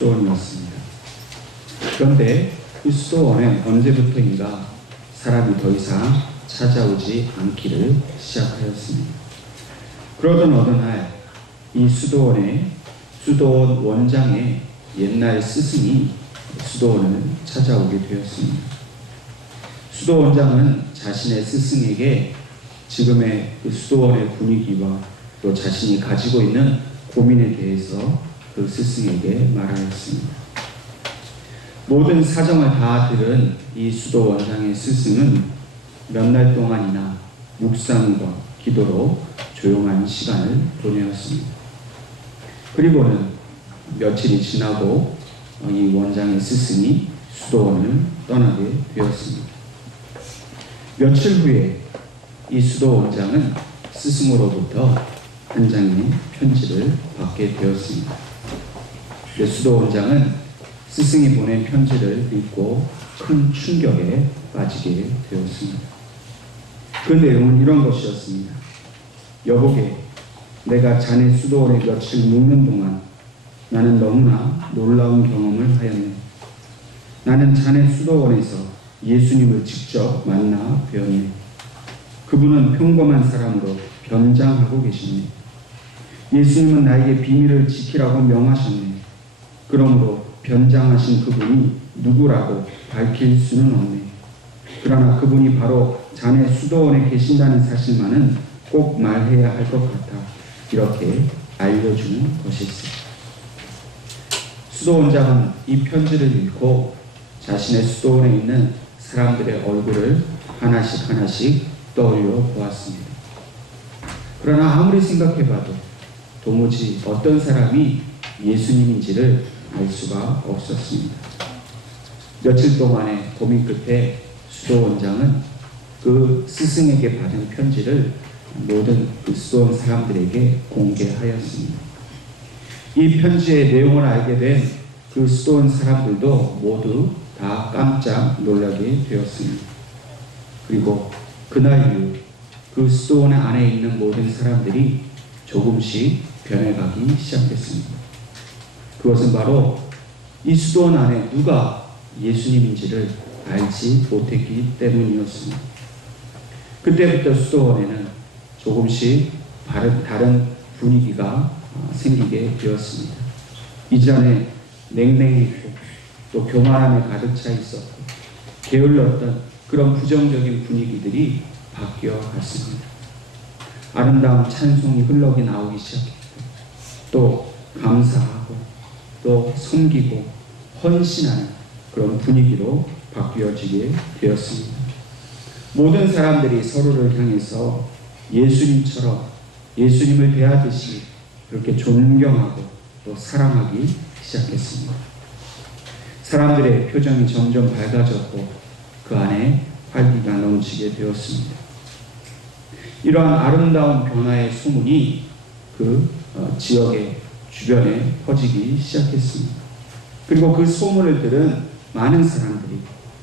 수도원이었습니다. 그런데 그 수도원에 언제부터인가 사람이 더 이상 찾아오지 않기를 시작하였습니다. 그러던 어느 날 이 수도원 원장의 옛날 스승이 수도원을 찾아오게 되었습니다. 수도 원장은 자신의 스승에게 지금의 그 수도원의 분위기와 또 자신이 가지고 있는 고민에 대해서 그 스승에게 말하였습니다. 모든 사정을 다 들은 이 수도 원장의 스승은 몇 날 동안이나 묵상과 기도로 조용한 시간을 보내었습니다. 그리고는 며칠이 지나고 이 원장의 스승이 수도원을 떠나게 되었습니다. 며칠 후에 이 수도 원장은 스승으로부터 한 장의 편지를 받게 되었습니다. 수도 원장은 스승이 보낸 편지를 읽고 큰 충격에 빠지게 되었습니다. 그 내용은 이런 것이었습니다. 여보게, 내가 자네 수도원에 며칠 묵는 동안 나는 너무나 놀라운 경험을 하였네. 나는 자네 수도원에서 예수님을 직접 만나 뵈었네. 그분은 평범한 사람으로 변장하고 계시네. 예수님은 나에게 비밀을 지키라고 명하셨네. 그러므로 변장하신 그분이 누구라고 밝힐 수는 없네. 그러나 그분이 바로 자네 수도원에 계신다는 사실만은 꼭 말해야 할 것 같아. 이렇게 알려주는 것이었습니다. 수도 원장은 이 편지를 읽고 자신의 수도원에 있는 사람들의 얼굴을 하나씩 떠올려 보았습니다. 그러나 아무리 생각해봐도 도무지 어떤 사람이 예수님인지를 알 수가 없었습니다. 며칠 동안의 고민 끝에 수도 원장은 그 스승에게 받은 편지를 모든 그 수도원 사람들에게 공개하였습니다. 이 편지의 내용을 알게 된 그 수도원 사람들도 모두 다 깜짝 놀라게 되었습니다. 그리고 그날 이후 그 수도원 안에 있는 모든 사람들이 조금씩 변해가기 시작했습니다. 그것은 바로 이 수도원 안에 누가 예수님인지를 알지 못했기 때문이었습니다. 그때부터 수도원에는 조금씩 다른 분위기가 생기게 되었습니다. 이전에 냉랭했고 또 교만함에 가득 차 있었고 게을렀던 그런 부정적인 분위기들이 바뀌어 갔습니다. 아름다운 찬송이 흘러기 나오기 시작했고 또 감사하고 또 섬기고 헌신하는 그런 분위기로 바뀌어지게 되었습니다. 모든 사람들이 서로를 향해서 예수님처럼 예수님을 대하듯이 그렇게 존경하고 또 사랑하기 시작했습니다. 사람들의 표정이 점점 밝아졌고 그 안에 활기가 넘치게 되었습니다. 이러한 아름다운 변화의 소문이 그 지역의 주변에 퍼지기 시작했습니다. 그리고 그 소문을 들은 많은 사람들이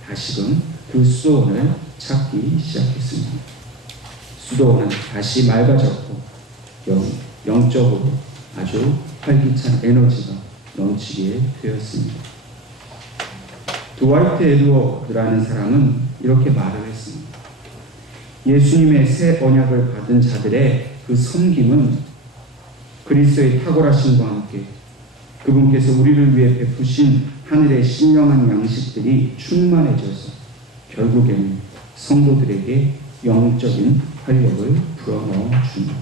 다시금 그 수도원을 찾기 시작했습니다. 수도원은 다시 맑아졌고 영적으로 아주 활기찬 에너지가 넘치게 되었습니다. 드와이트 에드워드라는 사람은 이렇게 말을 했습니다. 예수님의 새 언약을 받은 자들의 그 섬김은 그리스도의 탁월하심과 함께 그분께서 우리를 위해 베푸신 하늘의 신령한 양식들이 충만해져서 결국에는 성도들에게 영적인 활력을 불어넣어 줍니다.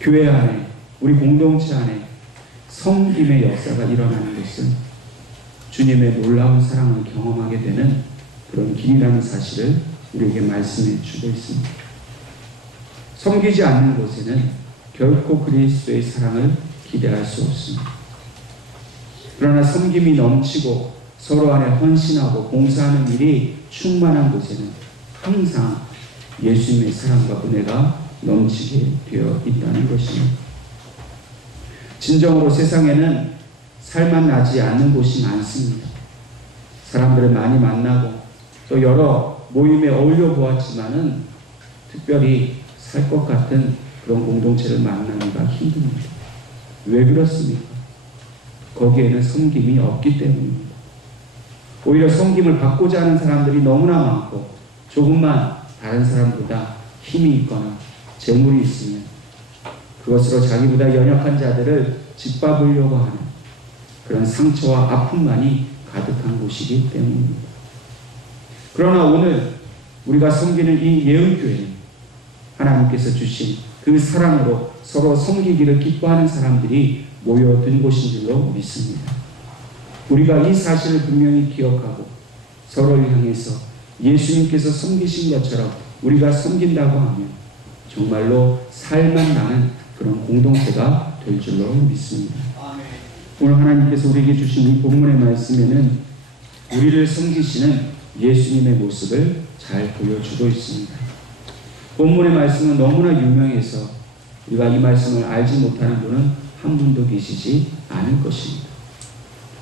교회 안에, 우리 공동체 안에 섬김의 역사가 일어나는 것은 주님의 놀라운 사랑을 경험하게 되는 그런 길이라는 사실을 우리에게 말씀해 주고 있습니다. 섬기지 않는 곳에는 결코 그리스도의 사랑을 기대할 수 없습니다. 그러나 섬김이 넘치고 서로 안에 헌신하고 봉사하는 일이 충만한 곳에는 항상 예수님의 사랑과 은혜가 넘치게 되어 있다는 것입니다. 진정으로 세상에는 살만 나지 않는 곳이 많습니다. 사람들을 많이 만나고 또 여러 모임에 어울려 보았지만은 특별히 살 것 같은 그런 공동체를 만나기가 힘듭니다. 왜 그렇습니까? 거기에는 섬김이 없기 때문입니다. 오히려 섬김을 받고자 하는 사람들이 너무나 많고 조금만 다른 사람보다 힘이 있거나 재물이 있으면 그것으로 자기보다 연약한 자들을 짓밟으려고 하는 그런 상처와 아픔만이 가득한 곳이기 때문입니다. 그러나 오늘 우리가 섬기는 이 예언교회는 하나님께서 주신 그 사랑으로 서로 섬기기를 기뻐하는 사람들이 모여든 곳인 줄로 믿습니다. 우리가 이 사실을 분명히 기억하고 서로를 향해서 예수님께서 섬기신 것처럼 우리가 섬긴다고 하면 정말로 살만 나는 그런 공동체가 될 줄로 믿습니다. 오늘 하나님께서 우리에게 주신 이 본문의 말씀에는 우리를 섬기시는 예수님의 모습을 잘 보여주고 있습니다. 본문의 말씀은 너무나 유명해서 우리가 이 말씀을 알지 못하는 분은 한 분도 계시지 않을 것입니다.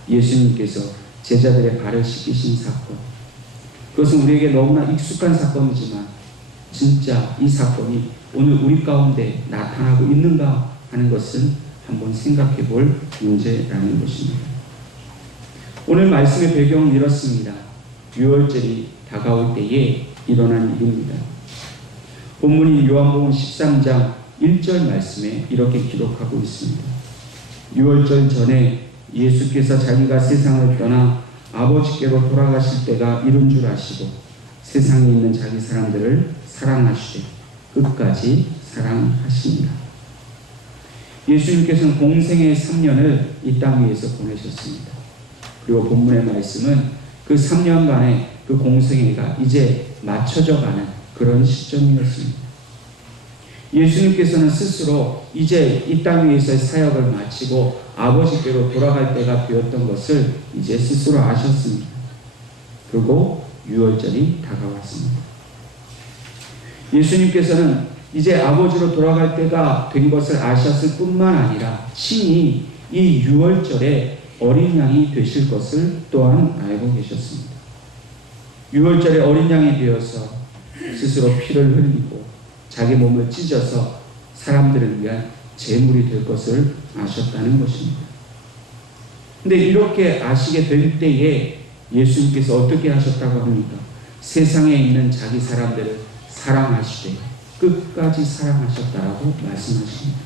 예수님께서 제자들의 발을 씻기신 사건, 그것은 우리에게 너무나 익숙한 사건이지만 진짜 이 사건이 오늘 우리 가운데 나타나고 있는가 하는 것은 한번 생각해 볼 문제라는 것입니다. 오늘 말씀의 배경은 이렇습니다. 유월절이 다가올 때에 일어난 일입니다. 본문이 요한복음 13장 1절 말씀에 이렇게 기록하고 있습니다. 유월절 전에 예수께서 자기가 세상을 떠나 아버지께로 돌아가실 때가 이른 줄 아시고 세상에 있는 자기 사람들을 사랑하시되 끝까지 사랑하십니다. 예수님께서는 공생의 3년을 이 땅 위에서 보내셨습니다. 그리고 본문의 말씀은 그 3년간의 그 공생애가 이제 맞춰져 가는 그런 시점이었습니다. 예수님께서는 스스로 이제 이 땅 위에서의 사역을 마치고 아버지께로 돌아갈 때가 되었던 것을 이제 스스로 아셨습니다. 그리고 유월절이 다가왔습니다. 예수님께서는 이제 아버지로 돌아갈 때가 된 것을 아셨을 뿐만 아니라 친히 이 유월절에 어린 양이 되실 것을 또한 알고 계셨습니다. 유월절에 어린 양이 되어서 스스로 피를 흘리고 자기 몸을 찢어서 사람들을 위한 제물이 될 것을 아셨다는 것입니다. 근데 이렇게 아시게 될 때에 예수님께서 어떻게 하셨다고 합니까? 세상에 있는 자기 사람들을 사랑하시되 끝까지 사랑하셨다라고 말씀하십니다.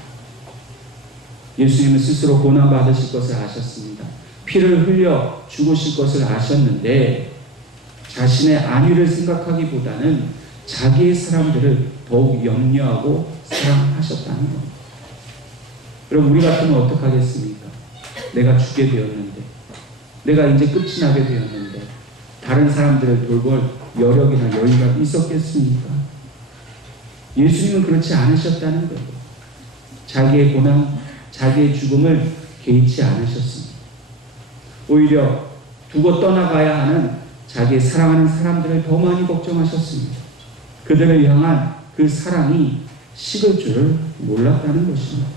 예수님은 스스로 고난받으실 것을 아셨습니다. 피를 흘려 죽으실 것을 아셨는데 자신의 안위를 생각하기보다는 자기의 사람들을 더욱 염려하고 사랑하셨다는 겁니다. 그럼 우리 같으면 어떡하겠습니까? 내가 죽게 되었는데, 내가 이제 끝이 나게 되었는데 다른 사람들을 돌볼 여력이나 여유가 있었겠습니까? 예수님은 그렇지 않으셨다는 거예요. 자기의 고난, 자기의 죽음을 개의치 않으셨습니다. 오히려 두고 떠나가야 하는 자기의 사랑하는 사람들을 더 많이 걱정하셨습니다. 그들을 향한 그 사랑이 식을 줄을 몰랐다는 것입니다.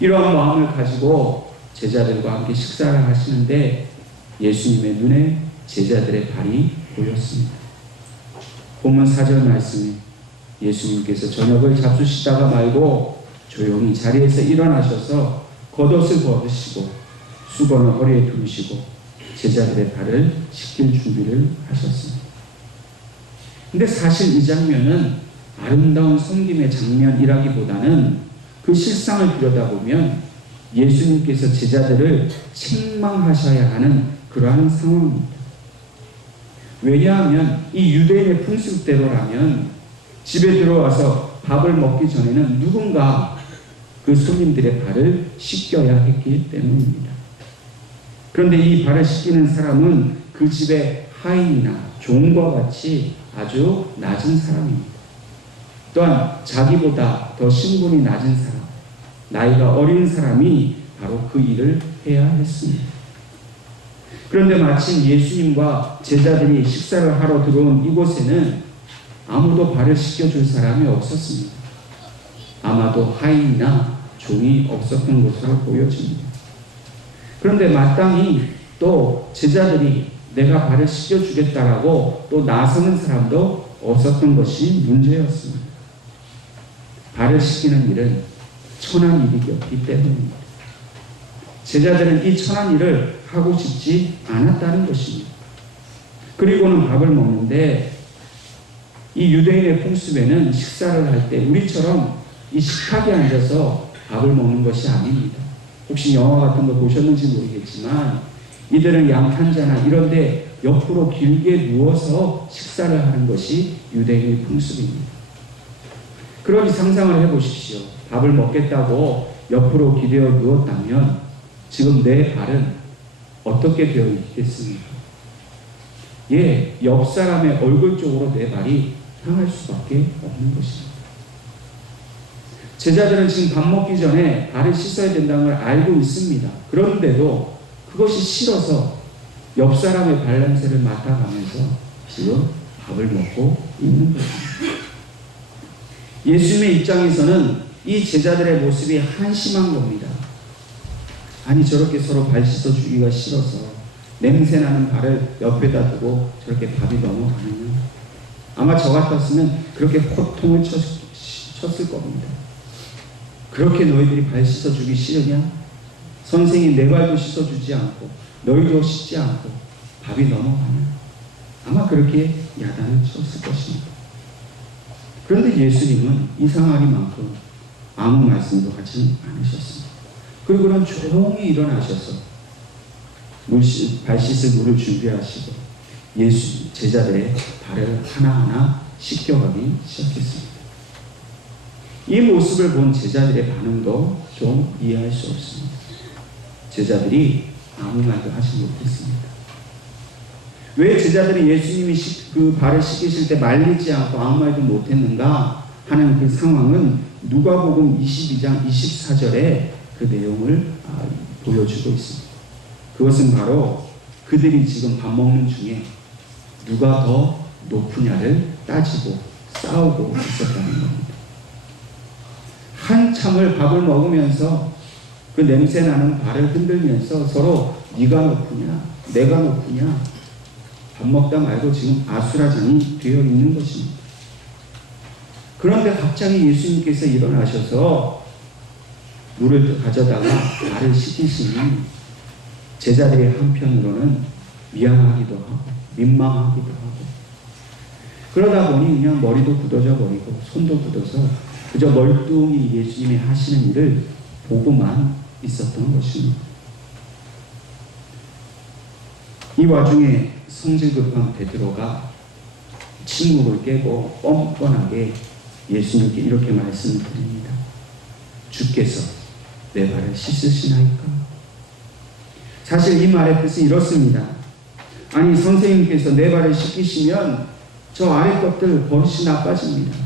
이러한 마음을 가지고 제자들과 함께 식사를 하시는데 예수님의 눈에 제자들의 발이 보였습니다. 본문 4절 말씀에 예수님께서 저녁을 잡수시다가 말고 조용히 자리에서 일어나셔서 겉옷을 벗으시고 수건을 허리에 두르시고 제자들의 발을 씻길 준비를 하셨습니다. 근데 사실 이 장면은 아름다운 섬김의 장면이라기보다는 그 실상을 들여다보면 예수님께서 제자들을 책망하셔야 하는 그러한 상황입니다. 왜냐하면 이 유대인의 풍습대로라면 집에 들어와서 밥을 먹기 전에는 누군가 그 손님들의 발을 씻겨야 했기 때문입니다. 그런데 이 발을 씻기는 사람은 그 집의 하인이나 종과 같이 아주 낮은 사람입니다. 또한 자기보다 더 신분이 낮은 사람, 나이가 어린 사람이 바로 그 일을 해야 했습니다. 그런데 마침 예수님과 제자들이 식사를 하러 들어온 이곳에는 아무도 발을 씻겨줄 사람이 없었습니다. 아마도 하인이나 종이 없었던 것으로 보여집니다. 그런데 마땅히 또 제자들이 내가 발을 씻겨주겠다라고 또 나서는 사람도 없었던 것이 문제였습니다. 발을 씻기는 일은 천한 일이었기 때문입니다. 제자들은 이 천한 일을 하고 싶지 않았다는 것입니다. 그리고는 밥을 먹는데 이 유대인의 풍습에는 식사를 할 때 우리처럼 이 식탁에 앉아서 밥을 먹는 것이 아닙니다. 혹시 영화 같은 거 보셨는지 모르겠지만 이들은 양탄자나 이런 데 옆으로 길게 누워서 식사를 하는 것이 유대인의 풍습입니다. 그러니 상상을 해보십시오. 밥을 먹겠다고 옆으로 기대어 누웠다면 지금 내 발은 어떻게 되어 있겠습니까? 옆 사람의 얼굴 쪽으로 내 발이 향할 수밖에 없는 것입니다. 제자들은 지금 밥 먹기 전에 발을 씻어야 된다는 걸 알고 있습니다. 그런데도 그것이 싫어서 옆 사람의 발 냄새를 맡아가면서 지금 밥을 먹고 있는 것입니다. 예수님의 입장에서는 이 제자들의 모습이 한심한 겁니다. 아니 저렇게 서로 발 씻어주기가 싫어서 냄새나는 발을 옆에다 두고 저렇게 밥이 넘어가느냐. 아마 저 같았으면 그렇게 호통을 쳤을 겁니다. 그렇게 너희들이 발 씻어주기 싫으냐? 선생이 내 발도 씻어주지 않고 너희도 씻지 않고 밥이 넘어가냐? 아마 그렇게 야단을 쳤을 것입니다. 그런데 예수님은 이상하리만큼 아무 말씀도 하지 않으셨습니다. 그리고는 조용히 일어나셔서 발 씻을 물을 준비하시고 제자들의 발을 하나하나 씻겨가기 시작했습니다. 이 모습을 본 제자들의 반응도 좀 이해할 수 없습니다. 제자들이 아무 말도 하지 못했습니다. 왜 제자들이 예수님이 그 발을 씻기실 때 말리지 않고 아무 말도 못했는가 하는 그 상황은 누가복음 22장 24절에 그 내용을 보여주고 있습니다. 그것은 바로 그들이 지금 밥 먹는 중에 누가 더 높으냐를 따지고 싸우고 있었다는 겁니다. 한참을 밥을 먹으면서 그 냄새나는 발을 흔들면서 서로 네가 높으냐 내가 높으냐 밥 먹다 말고 지금 아수라장이 되어 있는 것입니다. 그런데 갑자기 예수님께서 일어나셔서 물을 가져다가 발을 씻기시니 제자들의 한편으로는 미안하기도 하고 민망하기도 하고 그러다 보니 그냥 머리도 굳어져 버리고 손도 굳어서 그저 멀뚱히 예수님이 하시는 일을 보고만 있었던 것입니다. 이 와중에 성질 급한 베드로가 침묵을 깨고 뻔뻔하게 예수님께 이렇게 말씀을 드립니다. 주께서 내 발을 씻으시나이까? 사실 이 말의 뜻은 이렇습니다. 아니 선생님께서 내 발을 씻기시면 저 아래 것들 버릇이 나빠집니다.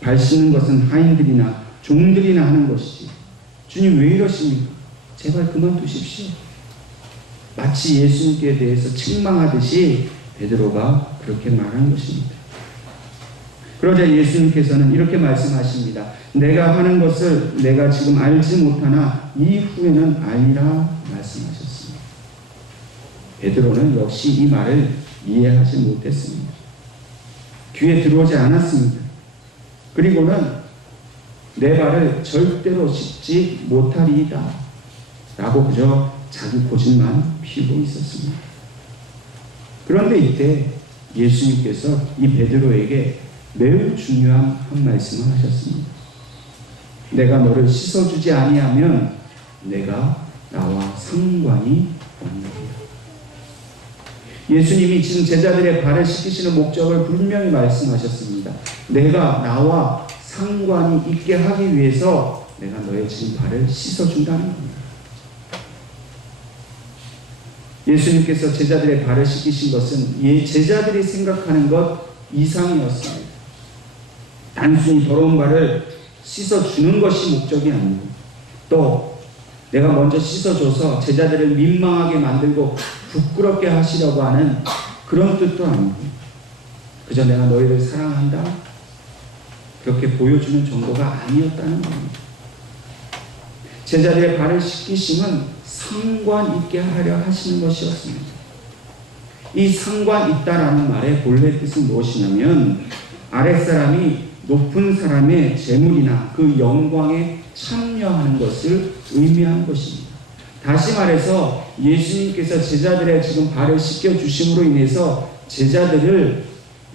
발 씻는 것은 하인들이나 종들이나 하는 것이지 주님 왜 이러십니까? 제발 그만두십시오. 마치 예수님께 대해서 책망하듯이 베드로가 그렇게 말한 것입니다. 그러자 예수님께서는 이렇게 말씀하십니다. 내가 하는 것을 내가 지금 알지 못하나 이후에는 알리라 말씀하셨습니다. 베드로는 역시 이 말을 이해하지 못했습니다. 귀에 들어오지 않았습니다. 그리고는 내 발을 절대로 씻지 못하리이다 라고 그저 자기 고집만 피우고 있었습니다. 그런데 이때 예수님께서 이 베드로에게 매우 중요한 한 말씀을 하셨습니다. 내가 너를 씻어주지 아니하면 내가 나와 상관이 없느니라. 예수님이 지금 제자들의 발을 씻기시는 목적을 분명히 말씀하셨습니다. 내가 나와 상관이 있게 하기 위해서 내가 너의 지금 발을 씻어준다는 겁니다. 예수님께서 제자들의 발을 씻기신 것은 제자들이 생각하는 것 이상이었습니다. 단순히 더러운 발을 씻어주는 것이 목적이 아니고 또 내가 먼저 씻어줘서 제자들을 민망하게 만들고 부끄럽게 하시려고 하는 그런 뜻도 아니고 그저 내가 너희를 사랑한다 그렇게 보여주는 정도가 아니었다는 겁니다. 제자들의 발을 씻기심은 상관 있게 하려 하시는 것이었습니다. 이 상관 있다라는 말의 본래 뜻은 무엇이냐면 아랫사람이 높은 사람의 재물이나 그 영광에 참여하는 것을 의미하는 것입니다. 다시 말해서 예수님께서 제자들의 지금 발을 씻겨 주심으로 인해서 제자들을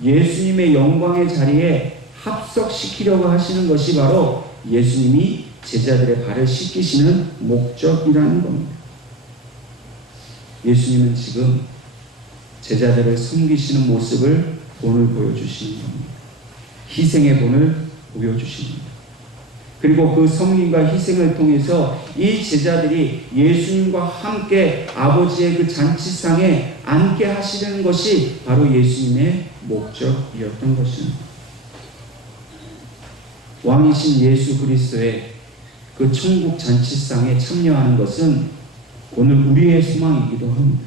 예수님의 영광의 자리에 합석시키려고 하시는 것이 바로 예수님이 제자들의 발을 씻기시는 목적이라는 겁니다. 예수님은 지금 제자들을 섬기시는 모습을 본을 보여주시는 겁니다. 희생의 본을 보여주십니다. 그리고 그 섬김과 희생을 통해서 이 제자들이 예수님과 함께 아버지의 그 잔치상에 앉게 하시는 것이 바로 예수님의 목적이었던 것입니다. 왕이신 예수 그리스도의 그 천국 잔치상에 참여하는 것은 오늘 우리의 소망이기도 합니다.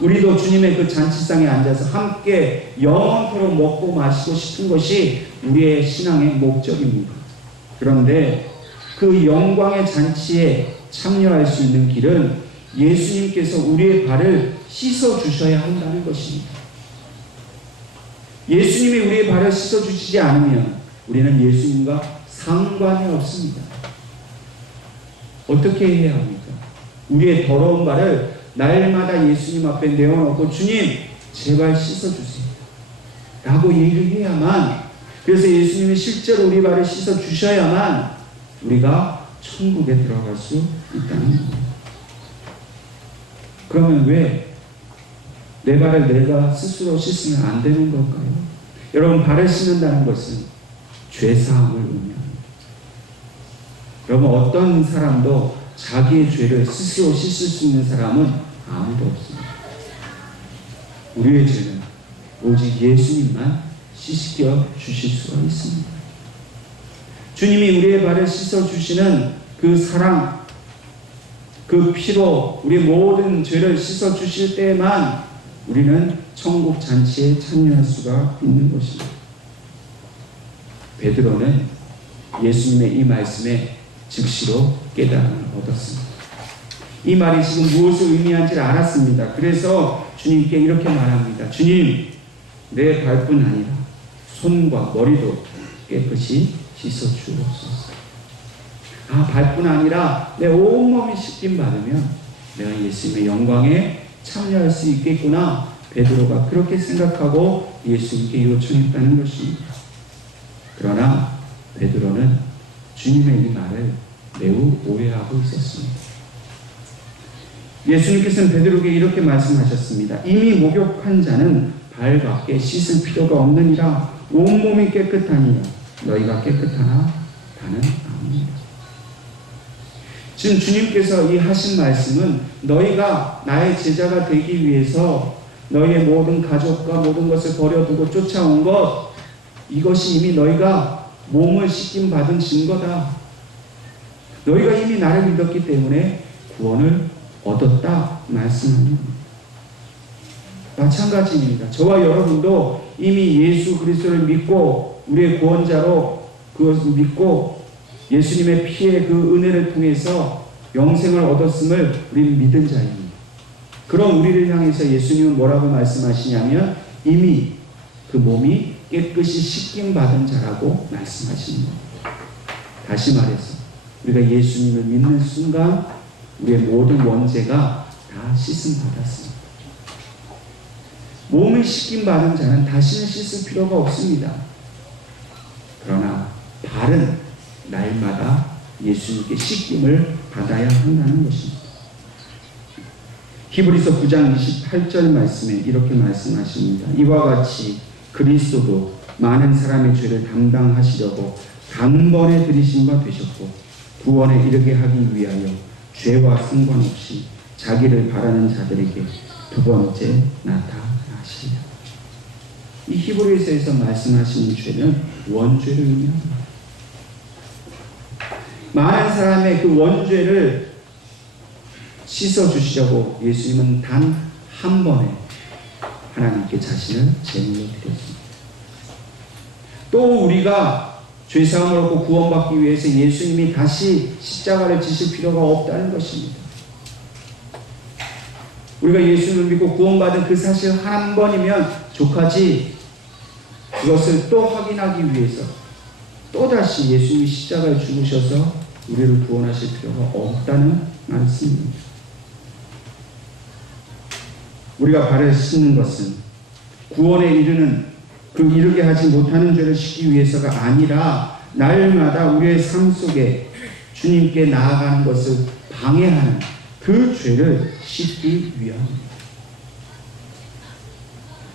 우리도 주님의 그 잔치상에 앉아서 함께 영원토록 먹고 마시고 싶은 것이 우리의 신앙의 목적입니다. 그런데 그 영광의 잔치에 참여할 수 있는 길은 예수님께서 우리의 발을 씻어 주셔야 한다는 것입니다. 예수님이 우리의 발을 씻어 주시지 않으면 우리는 예수님과 상관이 없습니다. 어떻게 해야 합니까? 우리의 더러운 발을 날마다 예수님 앞에 내어놓고 주님 제발 씻어주세요 라고 얘기를 해야만, 그래서 예수님이 실제로 우리 발을 씻어 주셔야만 우리가 천국에 들어갈 수 있다는 겁니다. 그러면 왜 내 발을 내가 스스로 씻으면 안 되는 걸까요? 여러분, 발을 씻는다는 것은 죄사함을 의미합니다. 여러분, 어떤 사람도 자기의 죄를 스스로 씻을 수 있는 사람은 아무도 없습니다. 우리의 죄는 오직 예수님만 씻겨 주실 수가 있습니다. 주님이 우리의 발을 씻어 주시는 그 사랑, 그 피로 우리 모든 죄를 씻어 주실 때에만 우리는 천국 잔치에 참여할 수가 있는 것입니다. 베드로는 예수님의 이 말씀에 즉시로 깨달음을 얻었습니다. 이 말이 지금 무엇을 의미한지를 알았습니다. 그래서 주님께 이렇게 말합니다. 주님, 내 발뿐 아니라 손과 머리도 깨끗이 씻어 주옵소서. 발뿐 아니라 내 온몸이 씻김 받으면 내가 예수님의 영광에 참여할 수 있겠구나. 베드로가 그렇게 생각하고 예수님께 요청했다는 것입니다. 그러나 베드로는 주님의 이 말을 매우 오해하고 있었습니다. 예수님께서는 베드로에게 이렇게 말씀하셨습니다. 이미 목욕한 자는 발밖에 씻을 필요가 없느니라. 온몸이 깨끗하니라. 너희가 깨끗하나 다는 아니니라. 지금 주님께서 이 하신 말씀은 너희가 나의 제자가 되기 위해서 너희의 모든 가족과 모든 것을 버려두고 쫓아온 것, 이것이 이미 너희가 몸을 씻김 받은 증거다. 너희가 이미 나를 믿었기 때문에 구원을 얻었다 말씀합니다. 마찬가지입니다. 저와 여러분도 이미 예수 그리스도를 믿고 우리의 구원자로 그것을 믿고 예수님의 피의 그 은혜를 통해서 영생을 얻었음을 우리는 믿은 자입니다. 그럼 우리를 향해서 예수님은 뭐라고 말씀하시냐면 이미 그 몸이 깨끗이 씻김 받은 자라고 말씀하십니다. 다시 말해서 우리가 예수님을 믿는 순간 우리의 모든 원죄가 다 씻음 받았습니다. 몸을 씻김 받은 자는 다시는 씻을 필요가 없습니다. 그러나 발은 날마다 예수님께 씻김을 받아야 한다는 것입니다. 히브리서 9장 28절 말씀에 이렇게 말씀하십니다. 이와 같이 그리스도도 많은 사람의 죄를 담당하시려고 단번에 들이신 바 되셨고 구원에 이르게 하기 위하여 죄와 상관없이 자기를 바라는 자들에게 두 번째 나타나시리라. 이 히브리서에서 말씀하시는 죄는 원죄를 의미합니다. 많은 사람의 그 원죄를 씻어주시려고 예수님은 단 한 번에 하나님께 자신을 제물로 드렸습니다. 또 우리가 죄사함을 얻고 구원받기 위해서 예수님이 다시 십자가를 지실 필요가 없다는 것입니다. 우리가 예수님을 믿고 구원받은 그 사실 한 번이면 족하지, 그것을 또 확인하기 위해서 또다시 예수님이 십자가에 죽으셔서 우리를 구원하실 필요가 없다는 말씀입니다. 우리가 발을 씻는 것은 구원에 이르게 하지 못하는 죄를 씻기 위해서가 아니라 날마다 우리의 삶 속에 주님께 나아가는 것을 방해하는 그 죄를 씻기 위함입니다.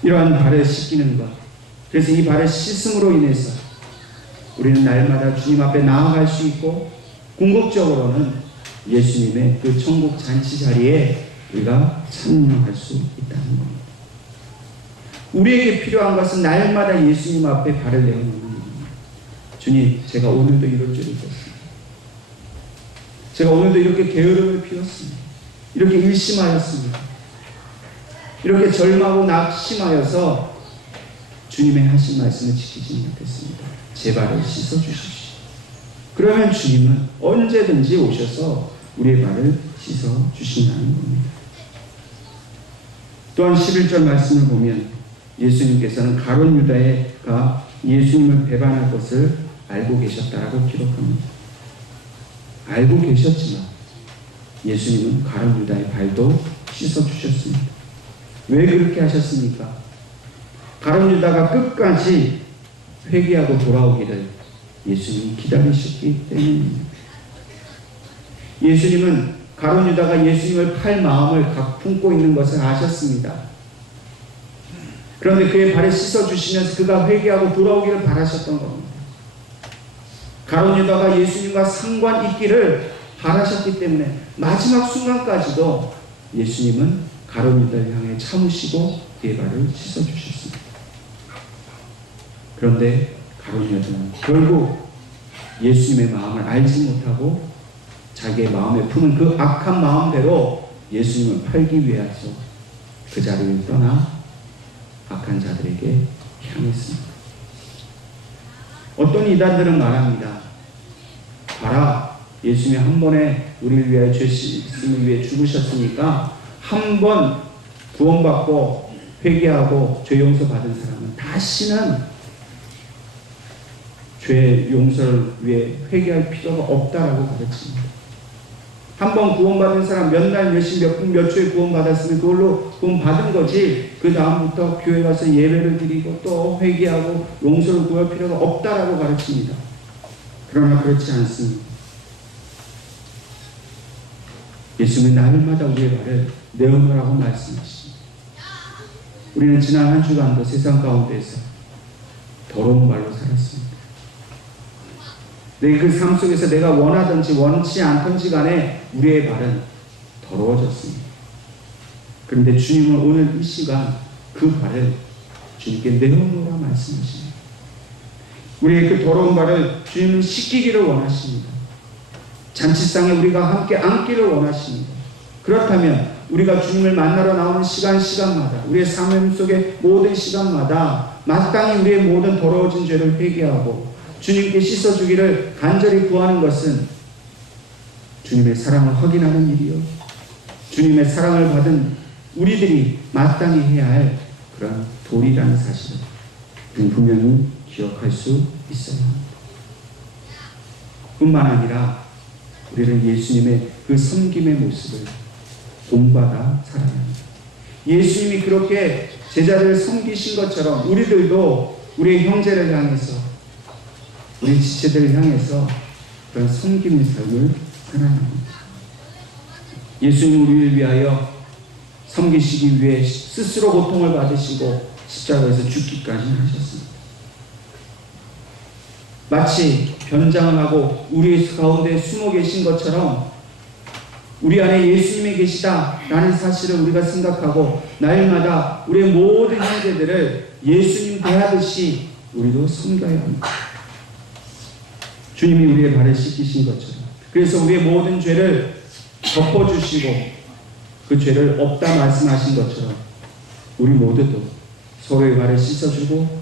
이러한 발을 씻기는 것, 그래서 이 발을 씻음으로 인해서 우리는 날마다 주님 앞에 나아갈 수 있고 궁극적으로는 예수님의 그 천국 잔치 자리에 우리가 참여할 수 있다는 겁니다. 우리에게 필요한 것은 날마다 예수님 앞에 발을 내어놓는 겁니다. 주님, 제가 오늘도 이럴 줄을 몰랐습니다. 제가 오늘도 이렇게 게으름을 피웠습니다. 이렇게 일심하였습니다. 이렇게 절망하고 낙심하여서 주님의 하신 말씀을 지키지 못했습니다. 제 발을 씻어주십시오. 그러면 주님은 언제든지 오셔서 우리의 발을 씻어주신다는 겁니다. 또한 11절 말씀을 보면 예수님께서는 가룟 유다가 예수님을 배반할 것을 알고 계셨다라고 기록합니다. 알고 계셨지만 예수님은 가룟 유다의 발도 씻어주셨습니다. 왜 그렇게 하셨습니까? 가룟 유다가 끝까지 회개하고 돌아오기를 예수님이 기다리셨기 때문입니다. 예수님은 가룟 유다가 예수님을 팔 마음을 품고 있는 것을 아셨습니다. 그런데 그의 발을 씻어주시면서 그가 회개하고 돌아오기를 바라셨던 겁니다. 가룟 유다가 예수님과 상관 있기를 바라셨기 때문에 마지막 순간까지도 예수님은 가룟 유다를 향해 참으시고 그의 발을 씻어주셨습니다. 그런데 가룟 유다는 결국 예수님의 마음을 알지 못하고 자기의 마음에 품은 그 악한 마음대로 예수님을 팔기 위해서 그 자리를 떠나 악한 자들에게 향했습니다. 어떤 이단들은 말합니다. 봐라, 예수님이 한 번에 우리를 위하여 죄 씻음을 위해 죽으셨으니까 한 번 구원받고 회개하고 죄 용서 받은 사람은 다시는 죄 용서를 위해 회개할 필요가 없다라고 가르칩니다. 한 번 구원받은 사람 몇 날, 몇 시, 몇 분, 몇 초에 구원받았으면 그걸로 구원받은 거지 그 다음부터 교회 가서 예배를 드리고 또 회개하고 용서를 구할 필요가 없다라고 가르칩니다. 그러나 그렇지 않습니다. 예수님은 날마다 우리의 발을 내어놓으라고 말씀하십니다. 우리는 지난 한 주간도 세상 가운데서 더러운 발로 살았습니다. 내 그 삶 속에서 내가 원하든지 원치 않든지 간에 우리의 발은 더러워졌습니다. 그런데 주님은 오늘 이 시간 그 발을 주님께 내어놓으라 말씀하십니다. 우리의 그 더러운 발을 주님은 씻기기를 원하십니다. 잔치상에 우리가 함께 앉기를 원하십니다. 그렇다면 우리가 주님을 만나러 나오는 시간마다 우리의 삶 속의 모든 시간마다 마땅히 우리의 모든 더러워진 죄를 회개하고 주님께 씻어주기를 간절히 구하는 것은 주님의 사랑을 확인하는 일이요, 주님의 사랑을 받은 우리들이 마땅히 해야 할 그런 도리라는 사실을 우리는 분명히 기억할 수 있어야 합니다. 뿐만 아니라 우리는 예수님의 그 섬김의 모습을 본받아 살아야 합니다. 예수님이 그렇게 제자를 섬기신 것처럼 우리들도 우리의 형제를 향해서 우리 지체들을 향해서 그런 섬김의 삶을 살아야 합니다. 예수님 우리를 위하여 섬기시기 위해 스스로 고통을 받으시고 십자가에서 죽기까지 하셨습니다. 마치 변장을 하고 우리 가운데 숨어 계신 것처럼 우리 안에 예수님이 계시다라는 사실을 우리가 생각하고 날마다 우리의 모든 형제들을 예수님 대하듯이 우리도 섬겨야 합니다. 주님이 우리의 발을 씻기신 것처럼, 그래서 우리의 모든 죄를 덮어주시고 그 죄를 없다 말씀하신 것처럼 우리 모두도 서로의 발을 씻어주고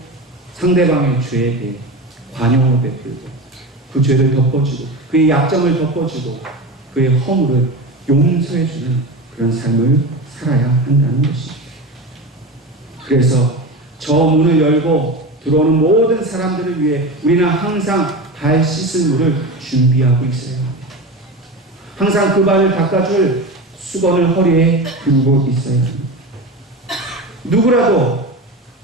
상대방의 죄에 대해 관용을 베풀고 그 죄를 덮어주고 그의 약점을 덮어주고 그의 허물을 용서해주는 그런 삶을 살아야 한다는 것입니다. 그래서 저 문을 열고 들어오는 모든 사람들을 위해 우리는 항상 발 씻을 물을 준비하고 있어야 합니다. 항상 그 발을 닦아줄 수건을 허리에 들고 있어야 합니다. 누구라도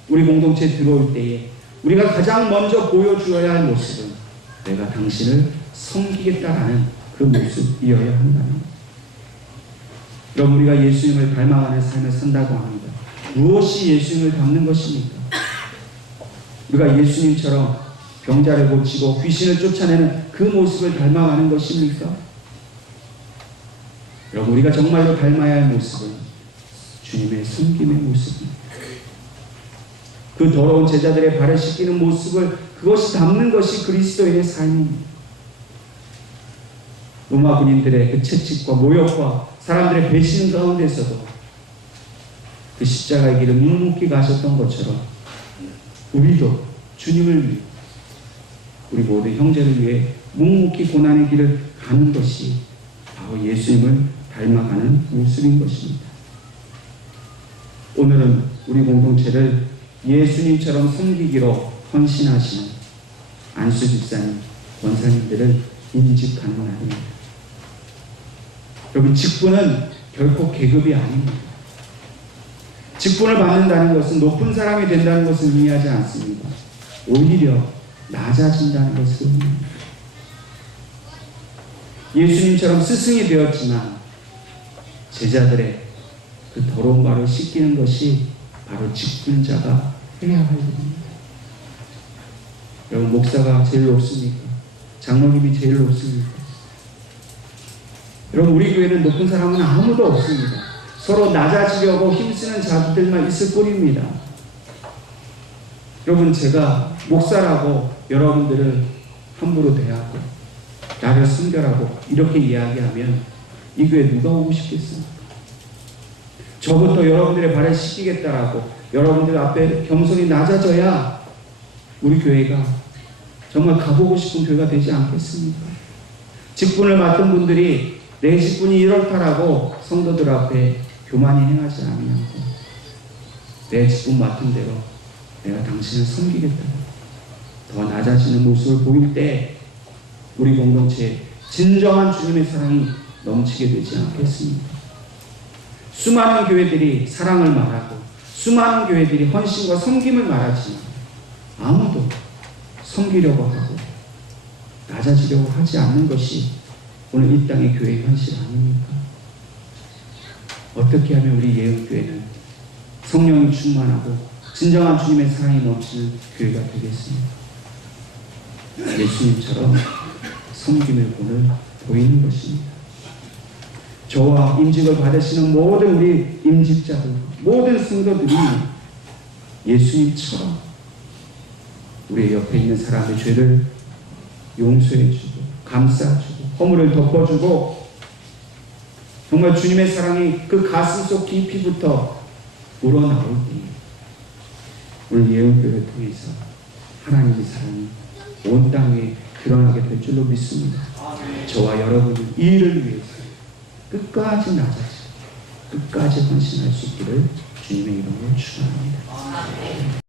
우리 공동체에 들어올 때에 우리가 가장 먼저 보여주어야 할 모습은 내가 당신을 섬기겠다라는 그 모습이어야 한다는 것. 그럼 우리가 예수님을 닮아가는 삶을 산다고 합니다. 무엇이 예수님을 닮는 것입니까? 우리가 예수님처럼 병자를 고치고 귀신을 쫓아내는 그 모습을 닮아가는 것입니까? 여러분, 우리가 정말로 닮아야 할 모습은 주님의 섬김의 모습입니다. 그 더러운 제자들의 발을 씻기는 모습을, 그것이 담는 것이 그리스도인의 삶입니다. 로마 군인들의 그 채찍과 모욕과 사람들의 배신 가운데서도 그 십자가의 길을 묵묵히 가셨던 것처럼 우리도 주님을 위해, 우리 모든 형제를 위해 묵묵히 고난의 길을 가는 것이 바로 예수님을 닮아가는 모습인 것입니다. 오늘은 우리 공동체를 예수님처럼 섬기기로 헌신하시는 안수 집사님, 권사님들을 인직하는 날입니다. 여러분, 직분은 결코 계급이 아닙니다. 직분을 받는다는 것은 높은 사람이 된다는 것을 의미하지 않습니다. 오히려 낮아진다는 것을 의미합니다. 예수님처럼 스승이 되었지만 제자들의 그 더러운 발을 씻기는 것이 바로 직분자가 해야 할 일입니다. 여러분, 목사가 제일 높습니까? 장로님이 제일 높습니까? 여러분, 우리 교회는 높은 사람은 아무도 없습니다. 서로 낮아지려고 힘쓰는 자들만 있을 뿐입니다. 여러분, 제가 목사라고 여러분들을 함부로 대하고 나를 순결하고 이렇게 이야기하면 이 교회 누가 오고 싶겠습니까? 저부터 여러분들의 발을 씻기겠다라고 여러분들 앞에 겸손히 낮아져야 우리 교회가 정말 가보고 싶은 교회가 되지 않겠습니까? 직분을 맡은 분들이 내 직분이 이렇다라고 성도들 앞에 교만히 행하지 아니하고 내 직분 맡은 대로 내가 당신을 섬기겠다, 더 낮아지는 모습을 보일 때 우리 공동체에 진정한 주님의 사랑이 넘치게 되지 않겠습니까? 수많은 교회들이 사랑을 말하고 수많은 교회들이 헌신과 섬김을 말하지만 아무도 섬기려고 하고 낮아지려고 하지 않는 것이 오늘 이 땅의 교회의 현실 아닙니까? 어떻게 하면 우리 예은교회는 성령이 충만하고 진정한 주님의 사랑이 넘치는 교회가 되겠습니까? 예수님처럼 섬김의 본을 보이는 것입니다. 저와 임직을 받으시는 모든 우리 임직자들, 모든 성도들이 예수님처럼 우리 옆에 있는 사람의 죄를 용서해주고 감싸주고 허물을 덮어주고 정말 주님의 사랑이 그 가슴 속 깊이부터 우러나올 때 오늘 예언교를 통해서 하나님의 사랑이 온 땅에 드러나게 될 줄로 믿습니다. 저와 여러분이 이 일을 위해서 끝까지 낮아지고 끝까지 헌신할 수 있기를 주님의 이름으로 축원합니다.